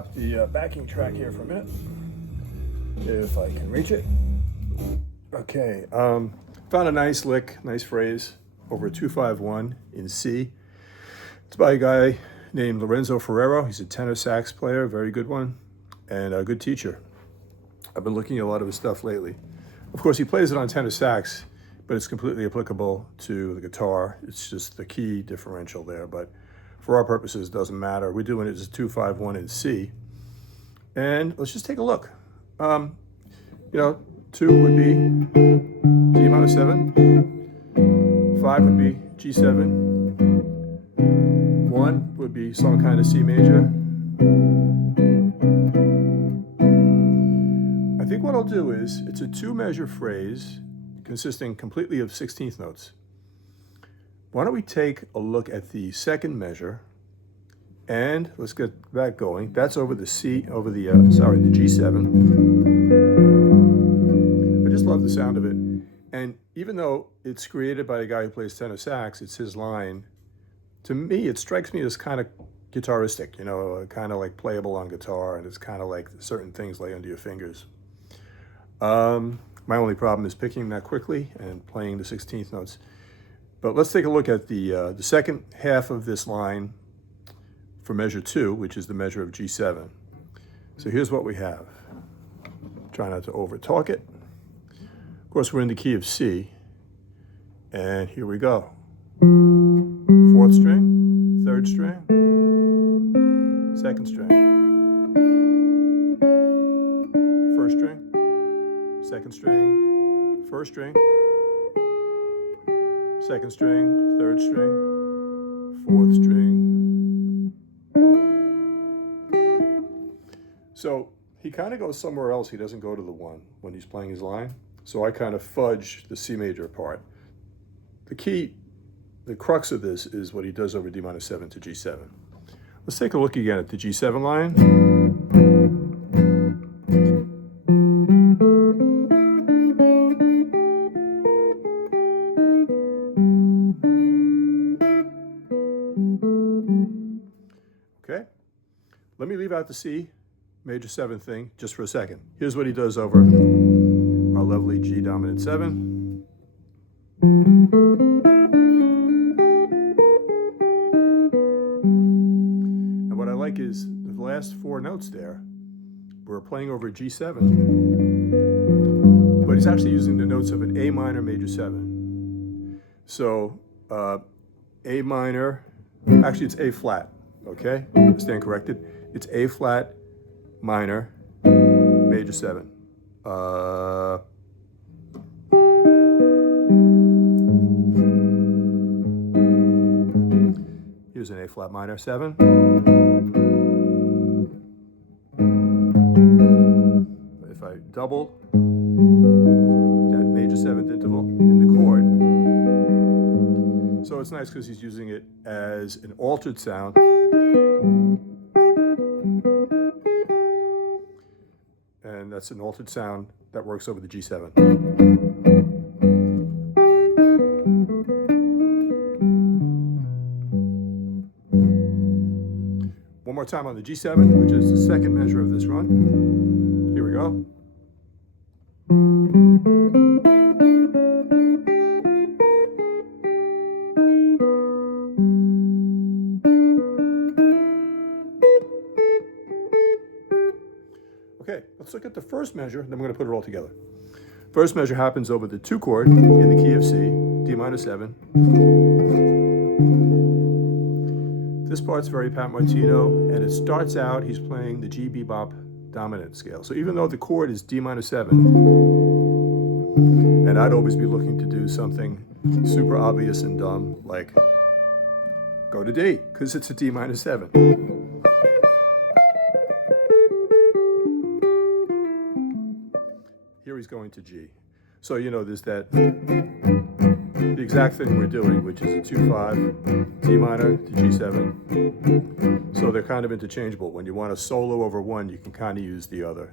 stop the backing track here for a minute, if I can reach it. Okay, found a nice lick, nice phrase over a 251 in C. It's by a guy named Lorenzo Ferrero. He's a tenor sax player, very good one, and a good teacher. I've been looking at a lot of his stuff lately. Of course, he plays it on tenor sax, but it's completely applicable to the guitar. It's just the key differential there, but for our purposes, it doesn't matter. We're doing it as a 251 in C. And let's just take a look. 2 would be D minor 7. 5 would be G7. 1 would be some kind of C major. I think what I'll do is, it's a 2-measure phrase consisting completely of 16th notes. Why don't we take a look at the second measure, and let's get that going. That's over the C, over the G7. I just love the sound of it. And even though it's created by a guy who plays tenor sax, it's his line, to me, it strikes me as kind of guitaristic, kind of like playable on guitar, and it's kind of like certain things lay under your fingers. My only problem is picking that quickly and playing the 16th notes. But let's take a look at the second half of this line for measure 2, which is the measure of G7. So here's what we have. Try not to over-talk it. Of course, we're in the key of C, and here we go. 4th string, 3rd string, 2nd string, 1st string, 2nd string, 1st string, 2nd string, 3rd string, 4th string. So he kind of goes somewhere else. He doesn't go to the 1 when he's playing his line. So I kind of fudge the C major part. The crux of this is what he does over D minor 7 to G7. Let's take a look again at the G7 line. Okay, let me leave out the C major 7 thing just for a second. Here's what he does over our lovely G dominant 7. And what I like is the last 4 notes there, we're playing over G7, but he's actually using the notes of an A minor major 7. So A minor, actually it's A flat, okay? I stand corrected. It's A flat minor major 7. Here's an A flat minor 7. If I double that major 7th interval in the chord, so it's nice because he's using it as an altered sound. And that's an altered sound that works over the G7. One more time on the G7, which is the second measure of this run. Here we go. Okay, let's look at the first measure, then we're going to put it all together. First measure happens over the 2 chord in the key of C, D minor 7. This part's very Pat Martino, and it starts out, he's playing the G bebop dominant scale. So even though the chord is D minor 7, and I'd always be looking to do something super obvious and dumb, like go to D, because it's a D minor 7. Here he's going to G. So, there's the exact thing we're doing, which is a 2-5, D minor to G7. So they're kind of interchangeable. When you want to solo over one, you can kind of use the other,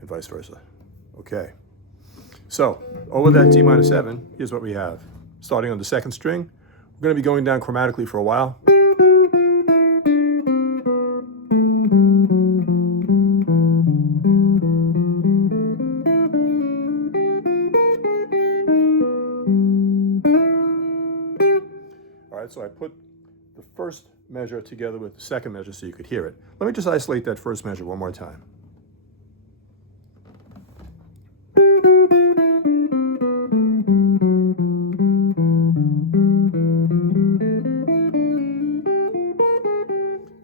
and vice versa. Okay. So over that D minor 7, here's what we have. Starting on the 2nd string, we're going to be going down chromatically for a while. right, so I put the first measure together with the second measure so you could hear it. Let me just isolate that first measure one more time.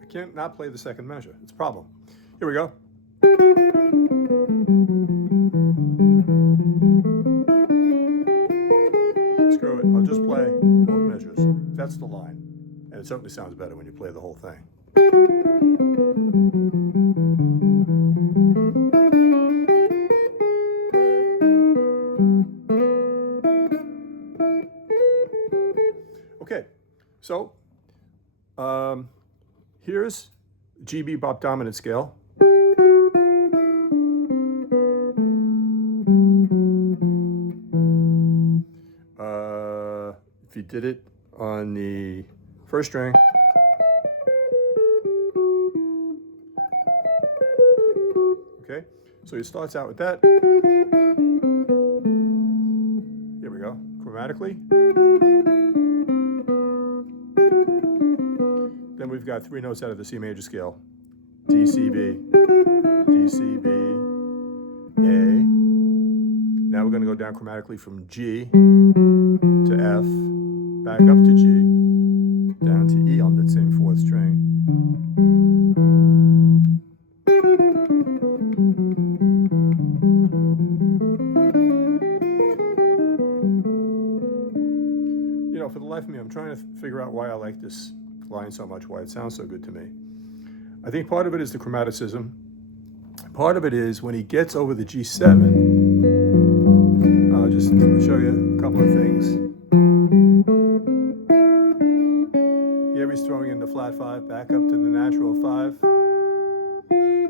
I can't not play the second measure. It's a problem. Here we go. Screw it. I'll just play both measures. That's the line. And it certainly sounds better when you play the whole thing. Okay, so here's G bebop dominant scale. If you did it on the first string, okay, so it starts out with that. Here we go, chromatically. Then we've got three notes out of the C major scale. D, C, B, D, C, B, A. Now we're going to go down chromatically from G to F, back up to G, down to E on that same fourth string. You know, for the life of me, I'm trying to figure out why I like this line so much, why it sounds so good to me. I think part of it is the chromaticism. Part of it is when he gets over the G7, I'll just show you a couple of things. Here he's throwing in the flat 5, back up to the natural 5.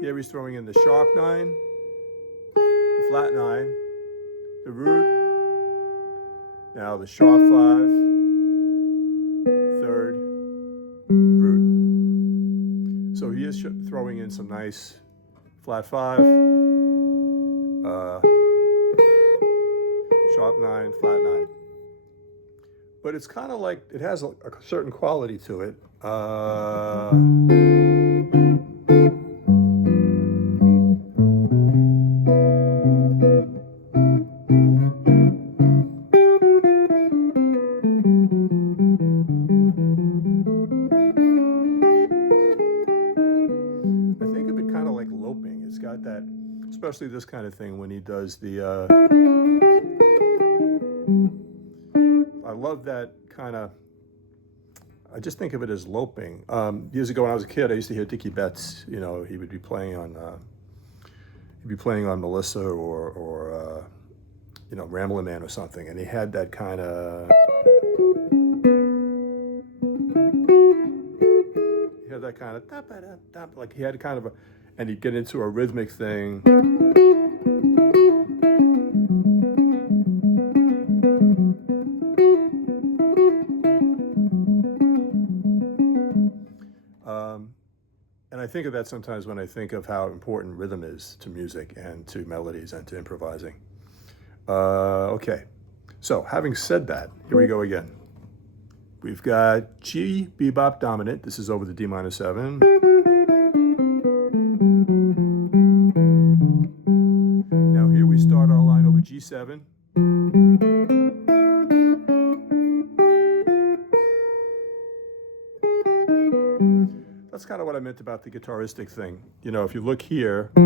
Here he's throwing in the sharp 9, the flat 9, the root, now the sharp 5, third, root. So he is throwing in some nice flat 5, sharp 9, flat 9. But it's kind of like, it has a certain quality to it. That, especially this kind of thing when he does the, I love that kind of, I just think of it as loping. Years ago when I was a kid, I used to hear Dickie Betts, you know, he would be playing on, Melissa or you know, Ramblin' Man or something, and he had that kind of, like he had kind of a, and he'd get into a rhythmic thing. And I think of that sometimes when I think of how important rhythm is to music and to melodies and to improvising. Okay, so having said that, here we go again. We've got G bebop dominant. This is over the D minor 7. Now here we start our line over G7. That's kind of what I meant about the guitaristic thing. You know, if you look here, you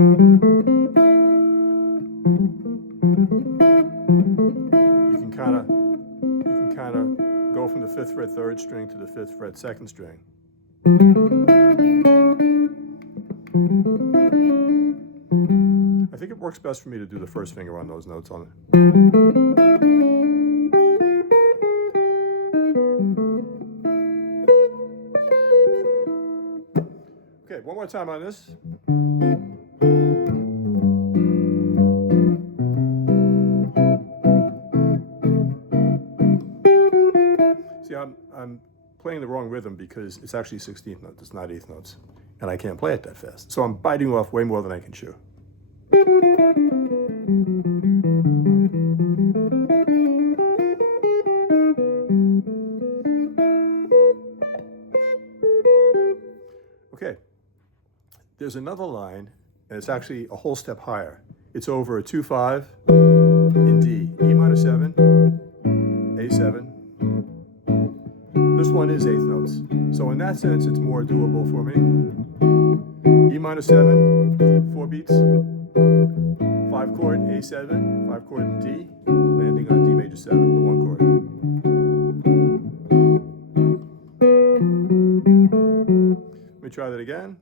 can kind of go from the 5th fret 3rd string to the 5th fret 2nd string. I think it works best for me to do the first finger on those notes on it. Okay, one more time on this. See, I'm playing the wrong rhythm because it's actually 16th notes, it's not 8th notes, and I can't play it that fast. So I'm biting off way more than I can chew. there's another line, and it's actually a whole step higher. It's over a 2-5 in D, E minor 7, A7. This one is eighth notes. So in that sense, it's more doable for me. E minor 7, 4 beats, 5 chord, A7, 5 chord in D, landing on D major 7, the 1 chord. Let me try that again.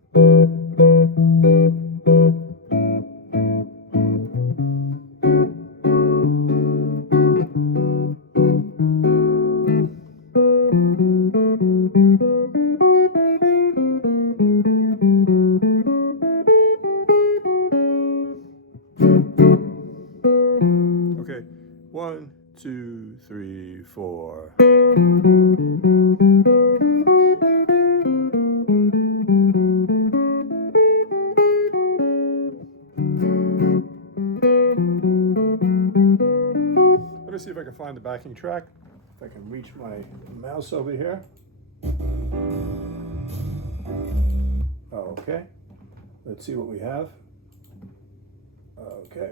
Okay, 1, 2, 3, 4. Let me see if I can find the backing track. If I can reach my mouse over here. Okay, let's see what we have. Okay,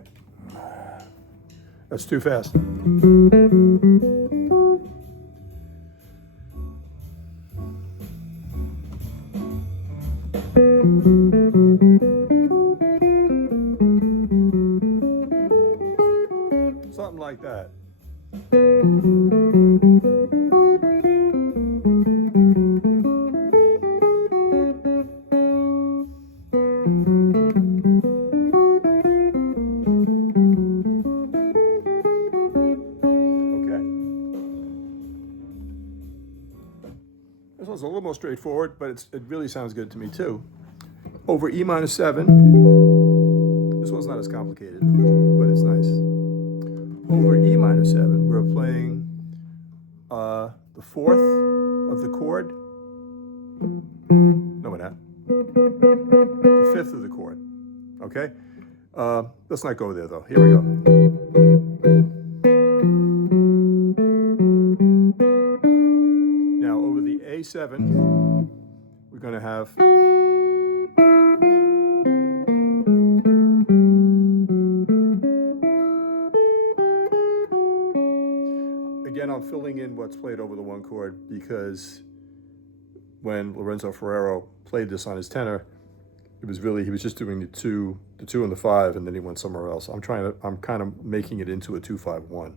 that's too fast. Something like that. This one's a little more straightforward, but it really sounds good to me too. Over E minor 7. This one's not as complicated, but it's nice. Over E minor 7, we're playing the 4th of the chord. No, we're not. The 5th of the chord. Okay? Let's not go there though. Here we go. Now over the A7, we're going to have again, I'm filling in what's played over the 1 chord because when Lorenzo Ferrero played this on his tenor, it was really, he was just doing the 2 and the 5, and then he went somewhere else. I'm kind of making it into a 2-5-1.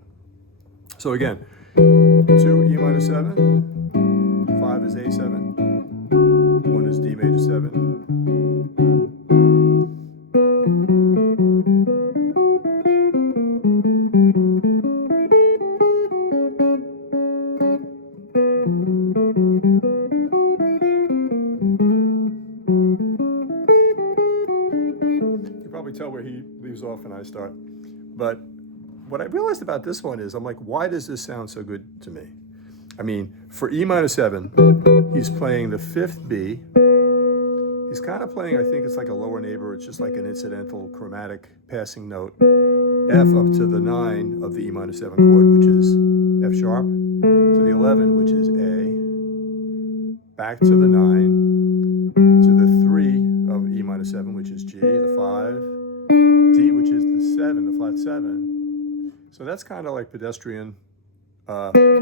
So again, 2 E minor 7, 5 is A7, 1 is D major 7. Tell where he leaves off and I start. But what I realized about this one is, I'm like, why does this sound so good to me? I mean, for E minor 7, he's playing the 5th B. He's kind of playing, I think it's like a lower neighbor. It's just like an incidental chromatic passing note. F up to the 9 of the E minor 7 chord, which is F sharp, to the 11, which is A, back to the 9, to the 3 of E minor 7, which is G, the 5, D, which is the 7, the flat 7. So that's kind of like pedestrian. I think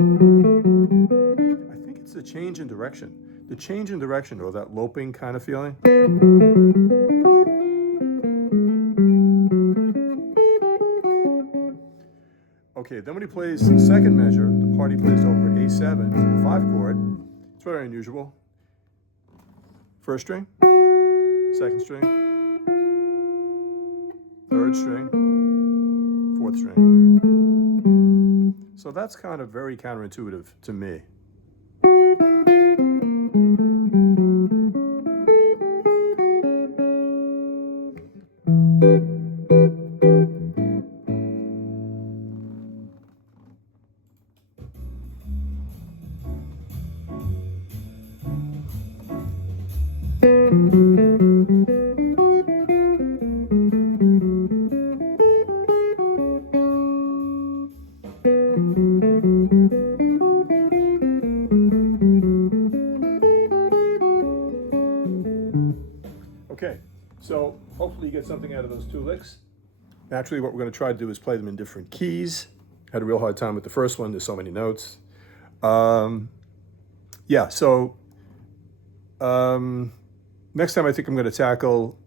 it's the change in direction. The change in direction, or that loping kind of feeling. Okay, then when he plays the second measure, the part he plays over A7, the 5 chord, it's very unusual. First string, second string, third string, fourth string. So that's kind of very counterintuitive to me. get something out of those two licks. Naturally, what we're going to try to do is play them in different keys. Had a real hard time with the first one. There's so many notes. Yeah, so next time I think I'm going to tackle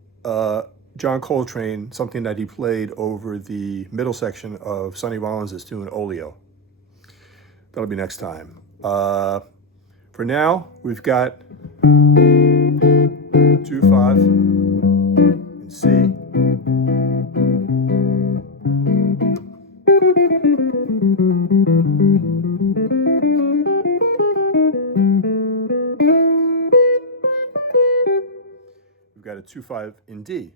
John Coltrane, something that he played over the middle section of Sonny Rollins' tune Oleo. That'll be next time. For now, we've got 2/5 in C. We've got a 2/5 in D.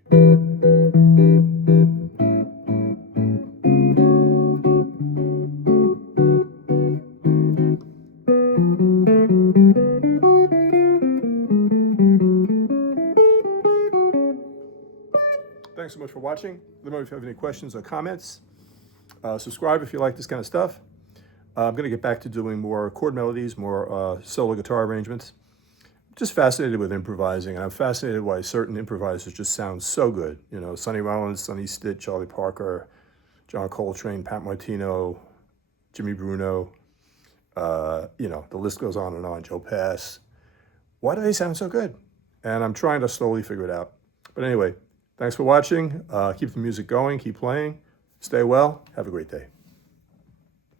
Thanks so much for watching. Let me know if you have any questions or comments. Subscribe if you like this kind of stuff. I'm going to get back to doing more chord melodies, more solo guitar arrangements. I'm just fascinated with improvising, and I'm fascinated why certain improvisers just sound so good. You know, Sonny Rollins, Sonny Stitt, Charlie Parker, John Coltrane, Pat Martino, Jimmy Bruno. You know, the list goes on and on. Joe Pass. Why do they sound so good? And I'm trying to slowly figure it out. But anyway, thanks for watching. Keep the music going. Keep playing. Stay well. Have a great day.